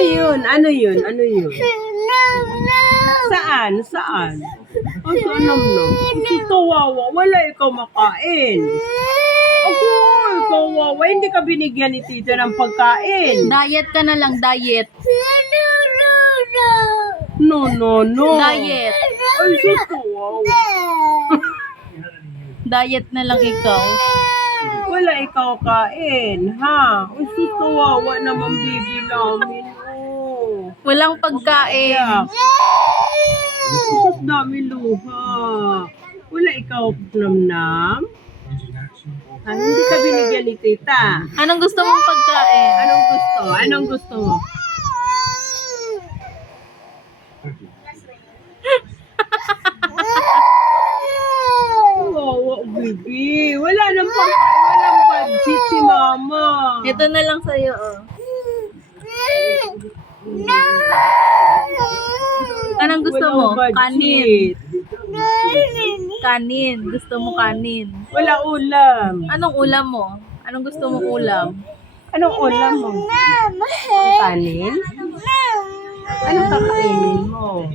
yun? Ano yun? Ano yun? Saan? Saan? Oh, saan nam? Si Kawawa, wala ikaw makain. Ako, Kawawa, hindi ka binigyan ni tita ng pagkain. Diet ka na lang, diet. No. Diet. Ay, si Kawawa. Diet na lang ikaw. Wala ikaw kain, ha? Ay, si Kawawa naman bibi namin, oh. Walang pagkain. Yeah. Sus, dami luha. Wala ikaw namnam? Ah, hindi ka binigyan ni tita. Anong gusto mong pagkain? Anong gusto? Anong gusto mo? Oh, baby. Wala nang pagkain. Walang budget si mama. Ito na lang sa'yo, oh. Anong gusto mo? Walang Kanin. budget. Kanin. Gusto mo kanin. Wala ulam. Anong ulam mo? Anong gusto mong ulam? Anong ulam mo? Kanin? Anong kakainin mo?